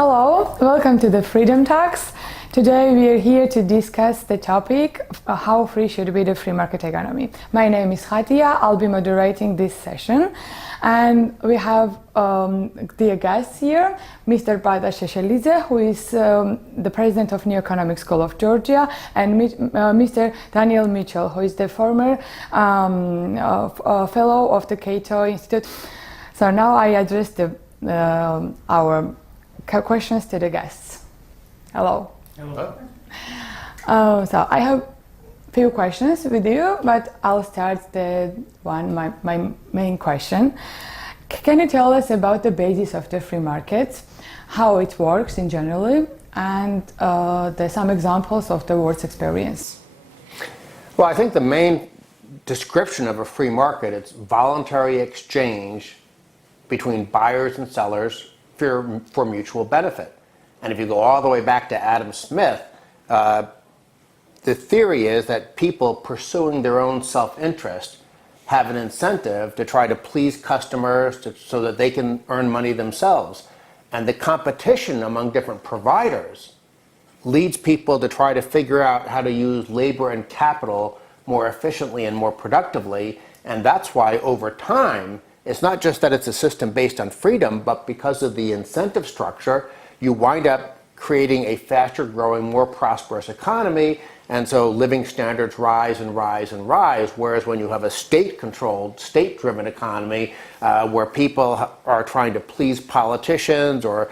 Hello, welcome to the Freedom Talks. Today we are here to discuss the topic of how free should be the free market economy. My name is Khatia, I'll be moderating this session. And we have dear guests here, Mr. Paata Sheshelidze, who is the president of New Economic School of Georgia, and Mr. Daniel Mitchell, who is the former fellow of the Cato Institute. So now I address our questions to the guests. Hello. Hello. So I have few questions with you, but I'll start my main question. Can you tell us about the basis of the free market, how it works in general, and some examples of the world's experience? Well, I think the main description of a free market is voluntary exchange between buyers and sellers for mutual benefit. And if you go all the way back to Adam Smith, the theory is that people pursuing their own self-interest have an incentive to try to please customers so that they can earn money themselves. And the competition among different providers leads people to try to figure out how to use labor and capital more efficiently and more productively. And that's why over time, it's not just that it's a system based on freedom, but because of the incentive structure, you wind up creating a faster growing, more prosperous economy. And so living standards rise and rise and rise, whereas when you have a state-controlled, state-driven economy where people are trying to please politicians or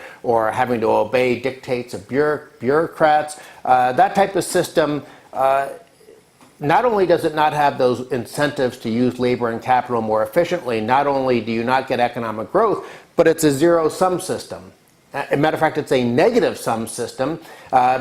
having to obey dictates of bureaucrats, that type of system, not only does it not have those incentives to use labor and capital more efficiently, not only do you not get economic growth, but it's a zero-sum system. As a matter of fact, it's a negative-sum system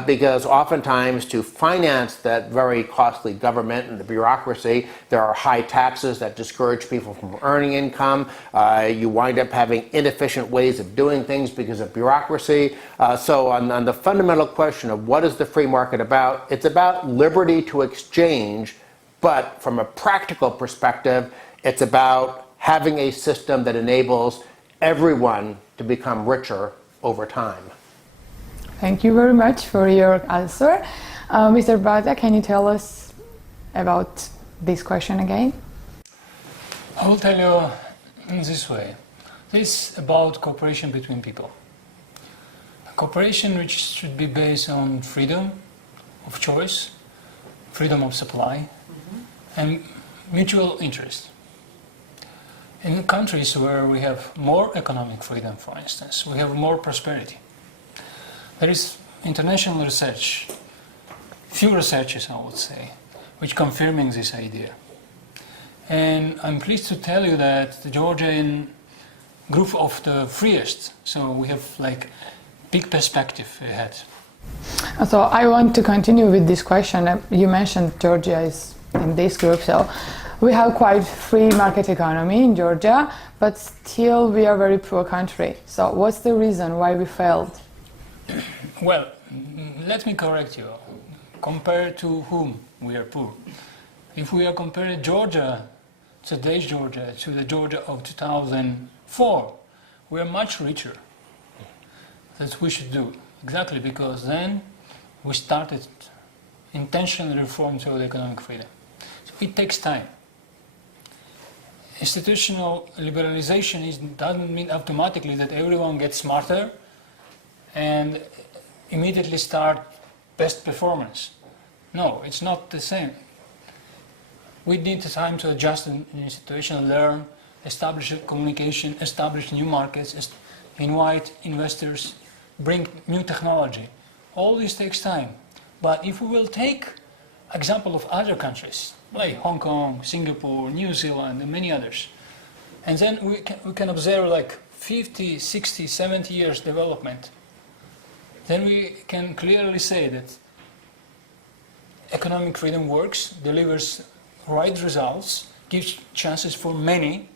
because oftentimes to finance that very costly government and the bureaucracy, there are high taxes that discourage people from earning income. You wind up having inefficient ways of doing things because of bureaucracy. So on the fundamental question of what is the free market about, it's about liberty to exchange, but from a practical perspective, it's about having a system that enables everyone to become richer over time. Thank you very much for your answer. Mr. Paata, can you tell us about this question again? I will tell you in this way. This is about cooperation between people. Cooperation which should be based on freedom of choice, freedom of supply, and mutual interest. In countries where we have more economic freedom, for instance, we have more prosperity. There is international research, few researches I would say, which confirming this idea. And I'm pleased to tell you that the Georgian group of the freest, so we have like big perspective ahead. So I want to continue with this question. You mentioned Georgia is in this group, so we have quite free market economy in Georgia, but still we are a very poor country. So what's the reason why we failed? Well, let me correct you. Compared to whom we are poor? If we are comparing Georgia, today's Georgia, to the Georgia of 2004, we are much richer. That we should do. Exactly, because then we started intentional reform to the economic freedom. So it takes time. Institutional liberalization doesn't mean automatically that everyone gets smarter and immediately start best performance. No, it's not the same. We need time to adjust in the situation, learn, establish a communication, establish new markets, invite investors, bring new technology. All this takes time. But if we will take example of other countries, like Hong Kong, Singapore, New Zealand, and many others. And then we can observe like 50, 60, 70 years development. Then we can clearly say that economic freedom works, delivers right results, gives chances for many,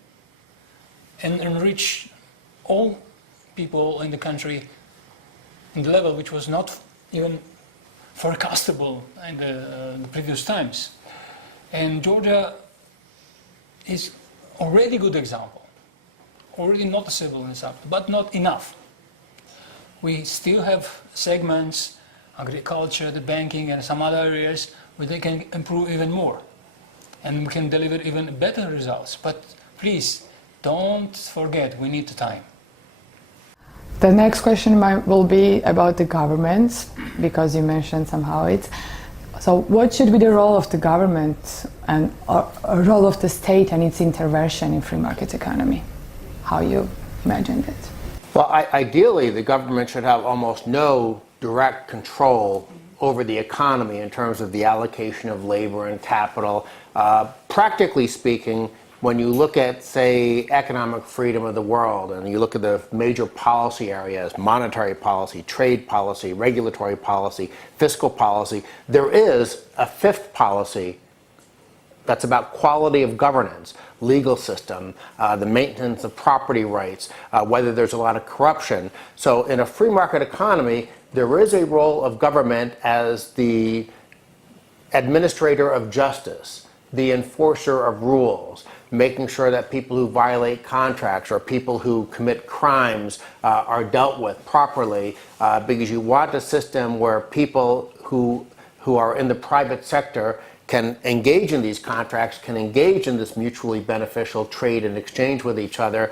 and enrich all people in the country in the level which was not even forecastable in the previous times. And Georgia is already a good example, already noticeable example, but not enough. We still have segments, agriculture, the banking, and some other areas where they can improve even more. And we can deliver even better results. But please, don't forget, we need the time. The next question will be about the governments, because you mentioned somehow it. So what should be the role of the government and a role of the state and its intervention in free market economy? How you imagined it? Well, ideally, the government should have almost no direct control over the economy in terms of the allocation of labor and capital. Practically speaking, when you look at, say, economic freedom of the world, and you look at the major policy areas, monetary policy, trade policy, regulatory policy, fiscal policy, there is a fifth policy that's about quality of governance, legal system, the maintenance of property rights, whether there's a lot of corruption. So in a free market economy, there is a role of government as the administrator of justice, the enforcer of rules, making sure that people who violate contracts or people who commit crimes are dealt with properly, because you want a system where people who are in the private sector can engage in these contracts, can engage in this mutually beneficial trade and exchange with each other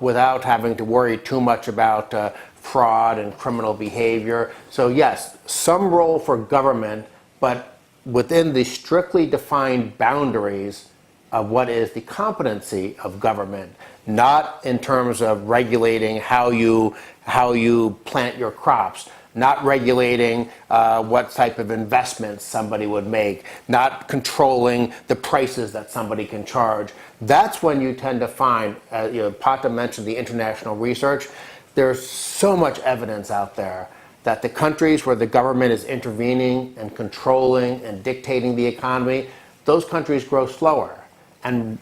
without having to worry too much about fraud and criminal behavior. So yes, some role for government, but within the strictly defined boundaries of what is the competency of government, not in terms of regulating how you plant your crops, not regulating what type of investments somebody would make, not controlling the prices that somebody can charge. That's when you tend to find, Paata mentioned the international research, there's so much evidence out there that the countries where the government is intervening and controlling and dictating the economy, those countries grow slower. And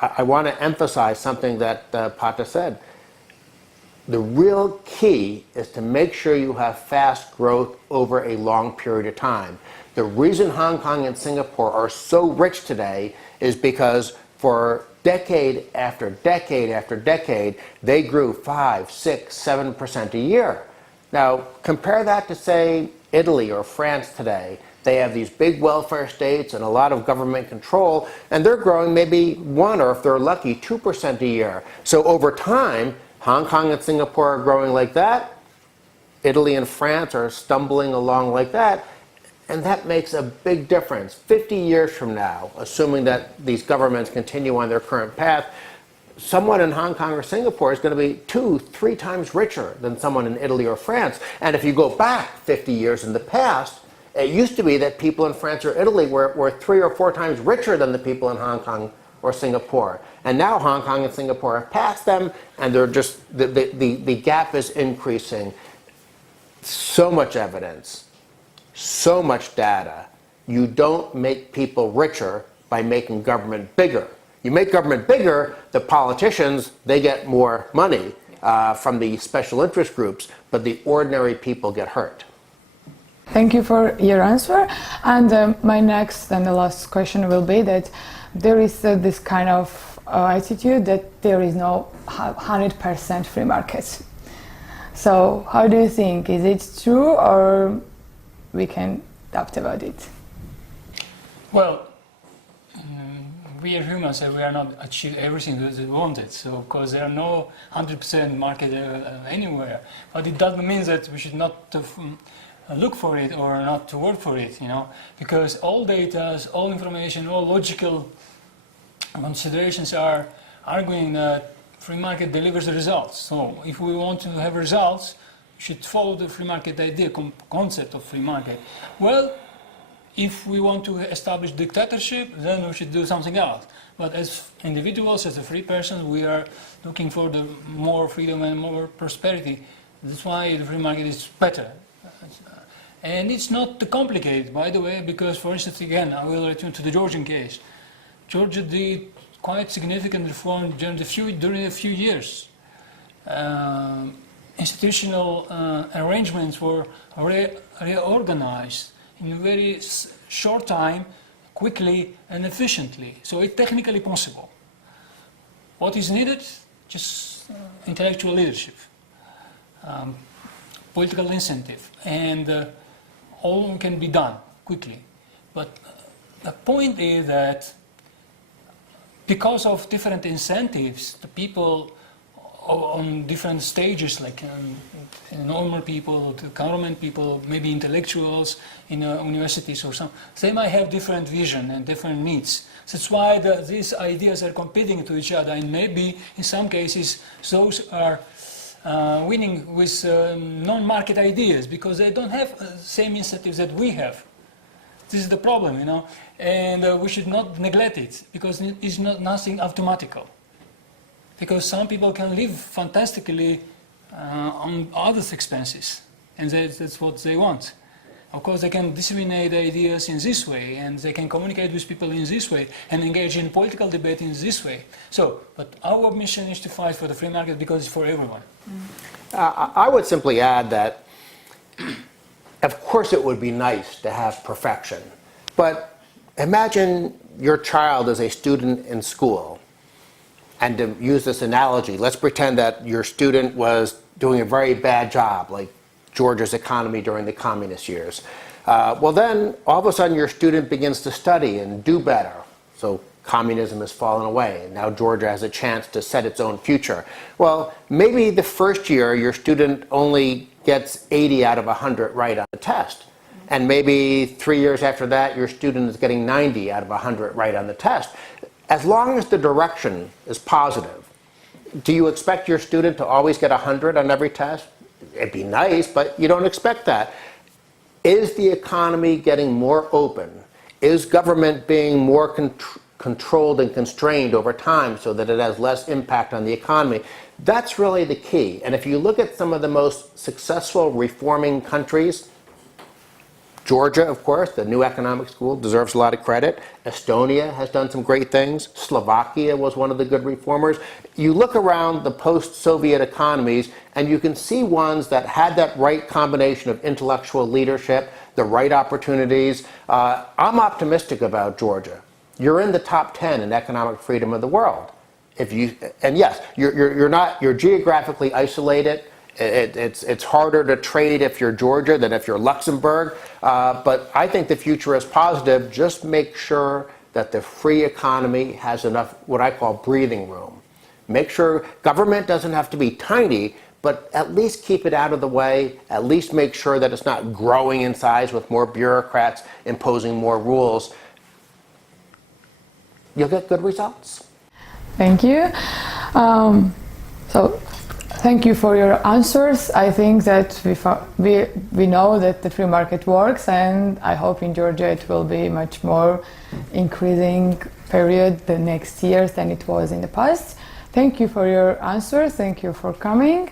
I want to emphasize something that Paata said. The real key is to make sure you have fast growth over a long period of time. The reason Hong Kong and Singapore are so rich today is because for decade after decade after decade, they grew 5, 6, 7% a year. Now, compare that to, say, Italy or France today. They have these big welfare states and a lot of government control, and they're growing maybe 1, or if they're lucky, 2% a year. So over time, Hong Kong and Singapore are growing like that. Italy and France are stumbling along like that. And that makes a big difference. 50 years from now, assuming that these governments continue on their current path, someone in Hong Kong or Singapore is going to be 2, 3 times richer than someone in Italy or France. And if you go back 50 years in the past, it used to be that people in France or Italy were 3 or 4 times richer than the people in Hong Kong or Singapore. And now Hong Kong and Singapore have passed them, and they're just the gap is increasing. So much evidence, so much data. You don't make people richer by making government bigger. You make government bigger, the politicians, they get more money from the special interest groups, but the ordinary people get hurt. Thank you for your answer. And my next and the last question will be that there is this kind of attitude that there is no 100% free market. So how do you think? Is it true, or we can doubt about it? Well, we are humans and we are not achieve everything that we wanted. So, because there are no 100% market anywhere, but it doesn't mean that we should not look for it or not to work for it, because all data, all information, all logical considerations are arguing that free market delivers the results. So if we want to have results, we should follow the free market idea, concept of free market. Well, if we want to establish dictatorship, then we should do something else. But as individuals, as a free person, we are looking for the more freedom and more prosperity. That's why the free market is better. And it's not too complicated, by the way, because, for instance, again, I will return to the Georgian case. Georgia did quite significant reform during a few years. Institutional arrangements were reorganized in a very short time, quickly and efficiently. So it's technically possible. What is needed? Just intellectual leadership. political incentive, and all can be done quickly. But the point is that because of different incentives, the people on different stages, like normal people, government people, maybe intellectuals in universities or some, they might have different vision and different needs. That's why these ideas are competing to each other, and maybe in some cases those are winning with non-market ideas because they don't have the same incentives that we have. This is the problem, and we should not neglect it because it's not nothing automatical. Because some people can live fantastically on others' expenses, and that's what they want. Of course, they can disseminate ideas in this way, and they can communicate with people in this way, and engage in political debate in this way. But our mission is to fight for the free market because it's for everyone. I would simply add that, of course, it would be nice to have perfection, but imagine your child is a student in school. And to use this analogy, let's pretend that your student was doing a very bad job, like Georgia's economy during the communist years. Well, then all of a sudden your student begins to study and do better. So communism has fallen away, and now Georgia has a chance to set its own future. Well, maybe the first year your student only gets 80 out of 100 right on the test. And maybe 3 years after that, your student is getting 90 out of 100 right on the test. As long as the direction is positive, do you expect your student to always get 100 on every test? It'd be nice, but you don't expect that. Is the economy getting more open? Is government being more controlled and constrained over time so that it has less impact on the economy? That's really the key. And if you look at some of the most successful reforming countries, Georgia, of course, the new economic school, deserves a lot of credit. Estonia has done some great things. Slovakia was one of the good reformers. You look around the post-Soviet economies, and you can see ones that had that right combination of intellectual leadership, the right opportunities. I'm optimistic about Georgia. You're in the top 10 in economic freedom of the world. And yes, you're geographically isolated. It's harder to trade if you're Georgia than if you're Luxembourg, but I think the future is positive. Just make sure that the free economy has enough, what I call, breathing room. Make sure government doesn't have to be tiny, but at least keep it out of the way, at least make sure that it's not growing in size with more bureaucrats imposing more rules. You'll get good results. Thank you. Thank you for your answers. I think that we know that the free market works, and I hope in Georgia it will be much more increasing period the next years than it was in the past. Thank you for your answers. Thank you for coming.